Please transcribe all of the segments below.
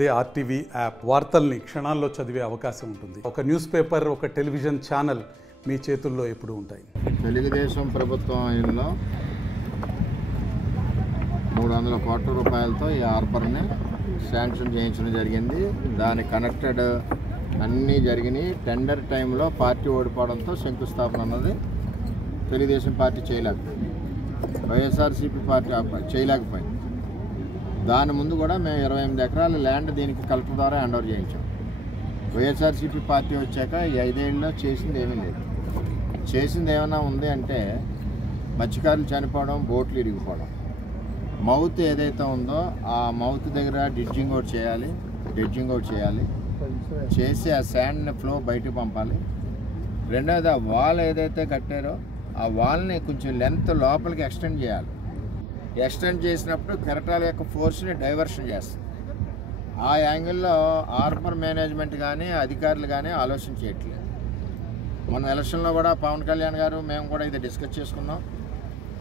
అదే RTV app వార్తల్ని క్షణాల్లో చదివే అవకాశం ఉంటుంది. ఒక న్యూస్ పేపర్, ఒక టెలివిజన్ ఛానల్ మీ చేతుల్లో ఎప్పుడూ ఉంటాయి. తెలుగుదేశం ప్రభుత్వం ఆయనలో 300 కోట్ల రూపాయలతో ఈ హార్బర్ని శాంక్షన్ చేయించడం జరిగింది. దాని కనెక్టెడ్ అన్నీ జరిగినాయి. టెండర్ టైంలో పార్టీ ఓడిపోవడంతో శంకుస్థాపన అన్నది తెలుగుదేశం పార్టీ చేయలేకపోయింది, వైఎస్ఆర్సీపీ పార్టీ చేయలేకపోయింది. దాని ముందు కూడా మేము 28 ఎకరాల ల్యాండ్ దీనికి కలెక్టర్ ద్వారా హ్యాండ్ ఓవర్ చేయించాం. వైఎస్ఆర్సీపీ పార్టీ వచ్చాక ఈ 5 ఏళ్ళలో చేసింది ఏమీ లేదు. చేసింది ఏమైనా ఉంది అంటే మత్స్యకారులు చనిపోవడం, బోట్లు ఇరిగిపోవడం. మౌత్ ఏదైతే ఉందో ఆ మౌత్ దగ్గర డ్రిడ్జింగ్ అవుట్ చేయాలి. చేసి ఆ శాండ్ని ఫ్లో బయటకు పంపాలి. రెండోది, ఆ వాల్ ఏదైతే కట్టారో ఆ వాల్ని కొంచెం లెంత్ లోపలికి ఎక్స్టెండ్ చేయాలి. ఎక్స్టెండ్ చేసినప్పుడు కెరటాల యొక్క ఫోర్స్ని డైవర్షన్ చేస్తుంది. ఆ యాంగిల్లో హార్బర్ మేనేజ్మెంట్ కానీ అధికారులు కానీ ఆలోచన చేయట్లేదు. మన ఎలక్షన్లో కూడా పవన్ కళ్యాణ్ గారు మేము కూడా ఇది డిస్కస్ చేసుకున్నాం.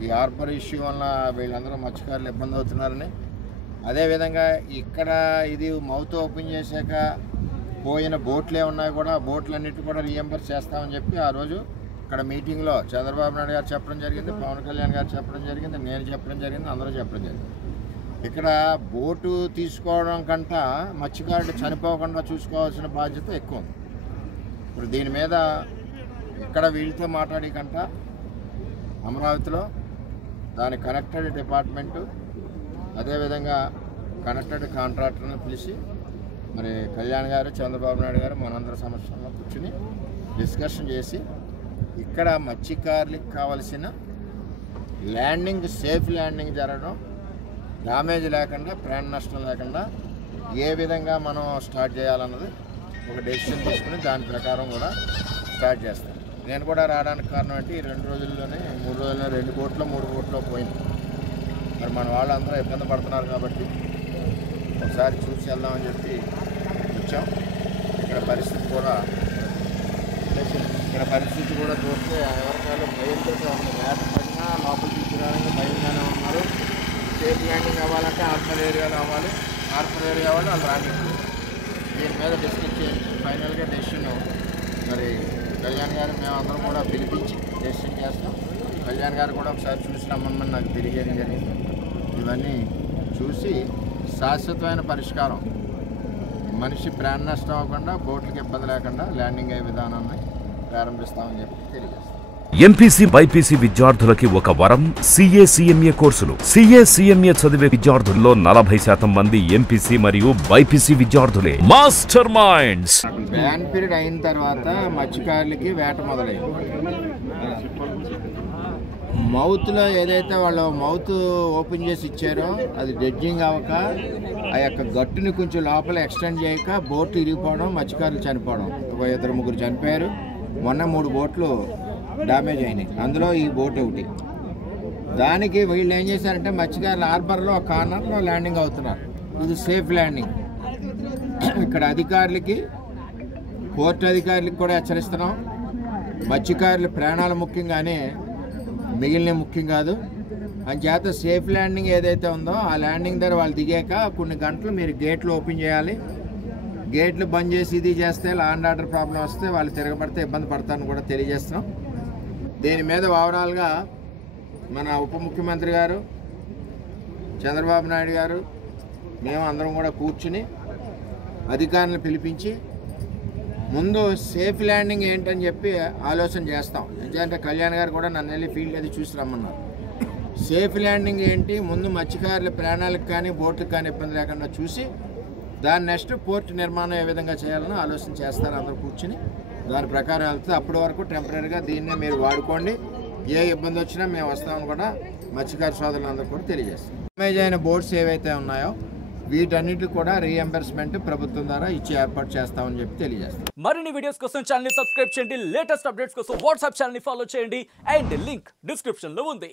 ఈ హార్బర్ ఇష్యూ వల్ల వీళ్ళందరూ మత్స్యకారులు ఇబ్బంది అవుతున్నారని. అదేవిధంగా ఇక్కడ ఇది మౌత్ ఓపెన్ చేశాక పోయిన బోట్లు ఏమున్నాయి కూడా ఆ బోట్లన్నిటి కూడా రీఎంబర్స్ చేస్తామని చెప్పి ఆ రోజు ఇక్కడ మీటింగ్లో చంద్రబాబు నాయుడు గారు చెప్పడం జరిగింది, పవన్ కళ్యాణ్ గారు చెప్పడం జరిగింది, నేను చెప్పడం జరిగింది, అందరూ చెప్పడం జరిగింది. ఇక్కడ బోటు తీసుకోవడం కంటే మత్స్యకారులు చనిపోకుండా చూసుకోవాల్సిన బాధ్యత ఎక్కువ ఉంది. ఇప్పుడు దీని మీద ఇక్కడ వీళ్ళతో మాట్లాడే కంట అమరావతిలో దాని కనెక్టెడ్ డిపార్ట్మెంటు అదేవిధంగా కనెక్టెడ్ కాంట్రాక్టర్ని పిలిచి మరి కళ్యాణ్ గారు, చంద్రబాబు నాయుడు గారు మనందరి సమస్యల్లో కూర్చుని డిస్కషన్ చేసి ఇక్కడ మత్స్యకారులకు కావలసిన ల్యాండింగ్, సేఫ్ ల్యాండింగ్ జరగడం, డ్యామేజ్ లేకుండా, ప్రాణ నష్టం లేకుండా ఏ విధంగా మనం స్టార్ట్ చేయాలన్నది ఒక డెసిషన్ తీసుకుని దాని ప్రకారం కూడా స్టార్ట్ చేస్తాం. నేను కూడా రావడానికి కారణం అంటే ఈ 2 రోజుల్లోనే 3 రోజుల్లో 2 బోట్లో 3 బోట్లో పోయింది. మరి మన వాళ్ళందరూ ఇబ్బంది పడుతున్నారు కాబట్టి ఒకసారి చూసి వెళ్దామని చెప్పి వచ్చాం. ఇక్కడ పరిస్థితి కూడా చూస్తే ఎవరికాలు భయంతో ఉంది. వేట పడినా లోపల తీసుకురావడానికి భయంగానే ఉన్నారు. సేఫ్ ల్యాండింగ్ అవ్వాలంటే హార్బర్ ఏరియాలో అవ్వాలి. హార్బర్ ఏరియా వాళ్ళు రాలేదు. దీని మీద డిస్కస్ చేసి ఫైనల్గా డెసిషన్ మరి కళ్యాణ్ గారు మేమందరం కూడా పిలిపించి డెసిషన్ చేస్తాం. కళ్యాణ్ గారు కూడా ఒకసారి చూసి రమ్మని నాకు తెలియజేయడం జరిగింది. ఇవన్నీ చూసి శాశ్వతమైన పరిష్కారం, మనిషి ప్రాణ నష్టం అవ్వకుండా, బోట్లకి ఇబ్బంది లేకుండా ల్యాండింగ్ అయ్యే విధానాన్ని ప్రారంభిస్తామని చెప్పి తెలియజేస్తాం. ఎంపీసీ బైపీసీ విద్యార్థులకి ఒక వరం CA CMA కోర్సులు. CA CMA చదివే విద్యార్థుల్లో 40% మంది ఎంపీసీ మరియు బైపీసీ విద్యార్థులే. Master minds. బ్యాన్ పీరియడ్ అయిన తర్వాత మత్స్యకారులకి వేట మొదలైంది. మౌత్లో ఏదైతే వాళ్ళు మౌత్ ఓపెన్ చేసి ఇచ్చారో అది డ్రెడ్జింగ్ అవ్వక ఆ యొక్క గట్టుని కొంచెం లోపల ఎక్స్టెండ్ చేయక బోట్లు ఇరిగిపోవడం, మత్స్యకారులు చనిపోవడం. 2-3 చనిపోయారు. మొన్న 3 బోట్లు డ్యామేజ్ అయినాయి. అందులో ఈ బోట్ ఒకటి. దానికి వీళ్ళు ఏం చేశారంటే మత్స్యకారులు హార్బర్లో ఒక కార్నర్లో ల్యాండింగ్ అవుతున్నారు. ఇది సేఫ్ ల్యాండింగ్. ఇక్కడ అధికారులకి, పోర్టు అధికారులకి కూడా హెచ్చరిస్తున్నాం. మత్స్యకారుల ప్రాణాలు ముఖ్యంగానే మిగిలిన ముఖ్యం కాదు. అంచేత సేఫ్ ల్యాండింగ్ ఏదైతే ఉందో ఆ ల్యాండింగ్ దగ్గర వాళ్ళు దిగాక కొన్ని గంటలు మీరు గేట్లు ఓపెన్ చేయాలి. గేట్లు బంద్ చేసి ఇది చేస్తే లా అండ్ ఆర్డర్ ప్రాబ్లం వస్తే వాళ్ళు తిరగబడితే ఇబ్బంది పడతారని కూడా తెలియజేస్తున్నాం. దీని మీద ఓవరాల్గా మన ఉప ముఖ్యమంత్రి గారు, చంద్రబాబు నాయుడు గారు, మేము అందరం కూడా కూర్చుని అధికారులను పిలిపించి ముందు సేఫ్ ల్యాండింగ్ ఏంటని చెప్పి ఆలోచన చేస్తాం. ఎందుకంటే కళ్యాణ్ గారు కూడా నన్ను వెళ్ళి ఫీల్డ్ అది చూసి రమ్మన్నారు. సేఫ్ ల్యాండింగ్ ఏంటి, ముందు మత్స్యకారుల ప్రాణాలకు కానీ బోట్లకు కానీ ఇబ్బంది లేకుండా చూసి దాని నెక్స్ట్ పోర్ట్ నిర్మాణం ఏ విధంగా చేయాలని ఆలోచన చేస్తారు. అందరూ కూర్చుని దాని ప్రకారం వెళ్తే అప్పటి వరకు టెంపరీగా దీన్నే మీరు వాడుకోండి, ఏ ఇబ్బంది వచ్చినా మేము వస్తామని కూడా మత్స్యకార సోదరులందరూ కూడా తెలియజేస్తాం. డ్యామేజ్ అయిన బోట్స్ ఏవైతే ఉన్నాయో వీటన్నిటికి కూడా రీఎంబర్స్మెంట్ ప్రభుత్వం ద్వారా ఇచ్చి ఏర్పాటు చేస్తామని చెప్పి తెలియజేస్తాం. మరిన్ని వీడియోస్ కోసం ఛానల్ ని సబ్స్క్రైబ్ చేయండి. లేటెస్ట్ అప్డేట్స్ కోసం వాట్సాప్ ఛానల్ ని ఫాలో చేయండి. అండ్ లింక్ డిస్క్రిప్షన్ లో ఉంది.